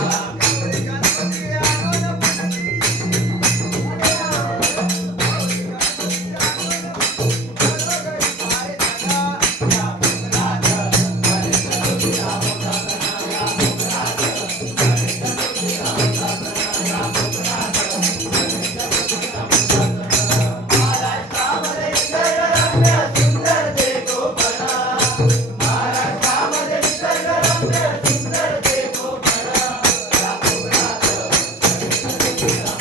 Música Música